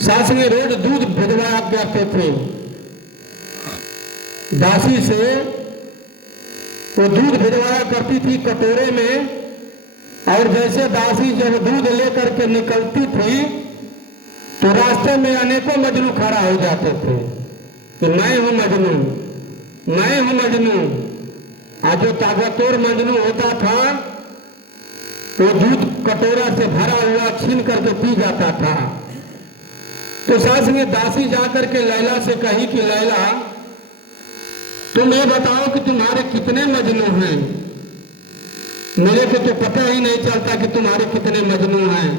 सास में रोज दूध भिजवाया करते थे दासी से। वो दूध भिजवाया करती थी कटोरे में, और जैसे दासी जब दूध लेकर के निकलती थी तो रास्ते में अनेकों मजनू खड़ा हो जाते थे कि मैं हूं मजनू, मैं हूं मजनू। आज जो ताकतवर मजनू होता था वो दूध कटोरा से भरा हुआ छीन करके पी जाता था। तो सास ने दासी जाकर के लैला से कही कि लैला, तुम ये बताओ कि तुम्हारे कितने मजनू हैं। मेरे को तो पता ही नहीं चलता कि तुम्हारे कितने मजनू हैं,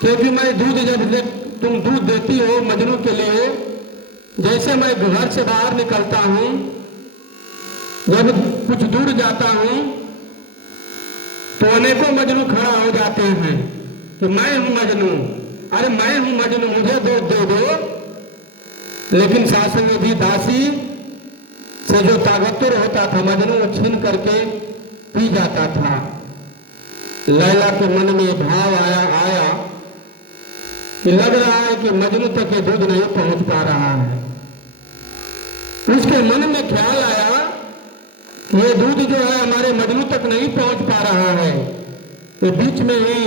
क्योंकि मैं दूध जब तुम दूध देती हो मजनू के लिए, जैसे मैं घर से बाहर निकलता हूं, जब कुछ दूर जाता हूं तो अनेकों मजनू खड़ा हो जाते हैं कि मैं हूं मजनू, अरे मैं हूं मजनू, मुझे दूध दे दो। लेकिन सास में भी दासी से जो ताकतवर होता था मजनू छीन करके पी जाता था। लैला के मन में भाव आया कि लग रहा है कि मजनू तक ये दूध नहीं पहुंच पा रहा है। उसके मन में ख्याल आया कि ये दूध जो है हमारे मजनू तक नहीं पहुंच पा रहा है, तो बीच में ही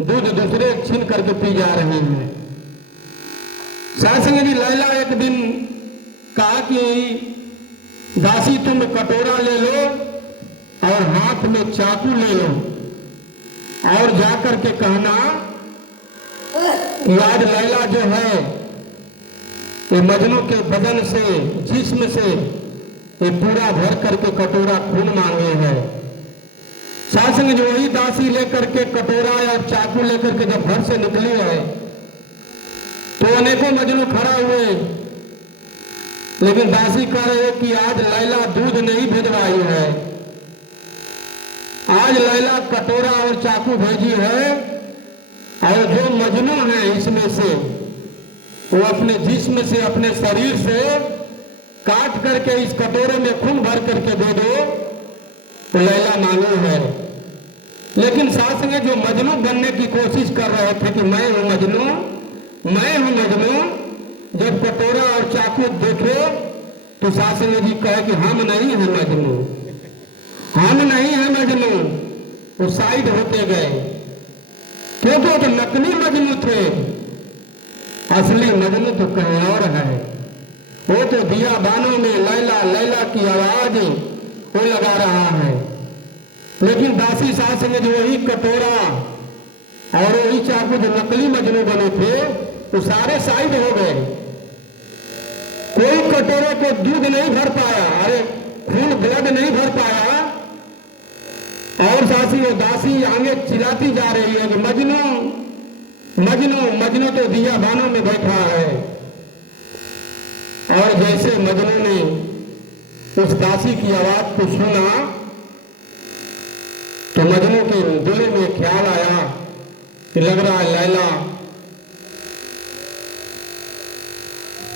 दूध दूसरे छीन करके पी जा रहे हैं। सास ने भी लैला एक दिन कहा कि दासी तुम कटोरा ले लो और हाथ में चाकू ले लो और जाकर के कहना कि आज लैला जो है ये मजनू के बदन से, जिस्म से ये पूरा भर करके कटोरा खून मांगे है। सास ने जो वही दासी लेकर के कटोरा या चाकू लेकर के जब घर से निकली है तो अनेकों मजनू खड़ा हुए, लेकिन दासी कह रहे कि आज लैला दूध नहीं भिजवाई है, आज लैला कटोरा और चाकू भेजी है, और जो मजनू है इसमें से वो अपने जिस्म से, अपने शरीर से काट करके इस कटोरे में खून भर करके दे दो तो लैला मांगी है। लेकिन सास ने जो मजनू बनने की कोशिश कर रहे थे कि मैं हूं मजनू, मैं हूं मजनू, जब कटोरा और चाकू देखे तो सास ने जी कहे कि हम नहीं है मजनू, हम नहीं है मजनू। वो साइड होते गए क्योंकि वो तो नकली मजनू थे, असली मजनू तो कहीं और है। वो तो दिया बानों में लैला लैला की आवाज वो लगा रहा है। लेकिन दासी सास ने जो वही कटोरा और वही चाकू जो नकली मजनू बने थे तो सारे साइड हो गए। कोई कटोरे को दूध नहीं भर पाया, अरे खून ब्लड नहीं भर पाया, और सासी वो दासी आगे चिल्लाती जा रही है कि मजनू मजनू मजनू तो दिया बानों में बैठा है। और जैसे मजनू ने उस दासी की आवाज को सुना तो मजनू के दिल में ख्याल आया कि लग रहा है लैला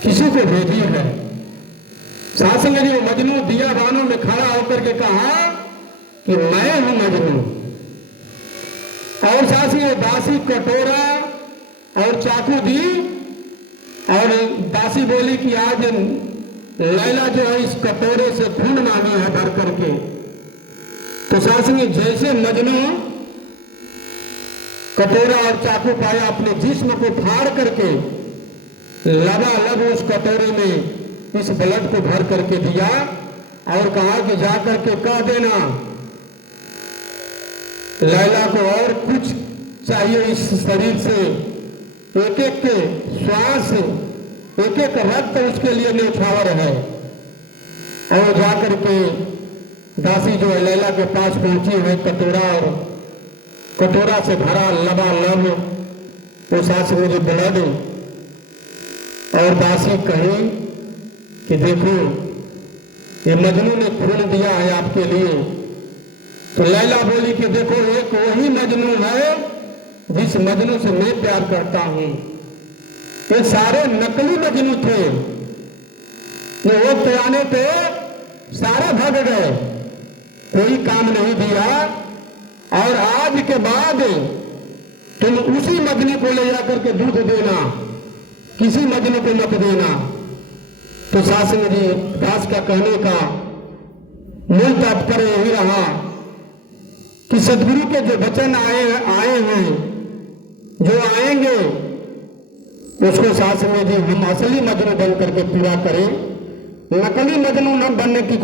किसी को भेजी है। सास ने जो मजनू दिया बानों में खड़ा होकर के कहा कि मैं हूं मजनू, और सास ने दासी कटोरा और चाकू दी, और दासी बोली कि आज लैला जो है इस कटोरे से खून मांगी है भर करके। तो सास ने जैसे मजनू कटोरा और चाकू पाया अपने जिस्म को फाड़ करके लबालब उस कटोरे में इस ब्लड को भर करके दिया और कहा कि जा करके कह देना लैला को और कुछ चाहिए इस शरीर से, एक एक के श्वास, एक एक रक्त उसके लिए न्यौछावर है। और जाकर के दासी जो है लैला के पास पहुंची है, कटोरा और कटोरा से भरा लबालब वो सास मेरे ब्लड, और दासी कही कि देखो ये मजनू ने खून दिया है आपके लिए। तो लैला बोली कि देखो एक वही मजनू है जिस मजनू से मैं प्यार करता हूं, ये सारे नकली मजनू थे, ये वक्त आने पे सारे भाग गए, कोई काम नहीं दिया। और आज के बाद तुम उसी मजनू को ले जाकर के दूध देना, किसी मजनू को मत देना। तो शास्त्री जी दास का कहने का मूल तात्पर्य यही रहा कि सदगुरु के जो वचन आए हैं, जो आएंगे, उसको शास्त्री जी हम असली मजनू बन करके पूरा करें, नकली मजनू न बनने की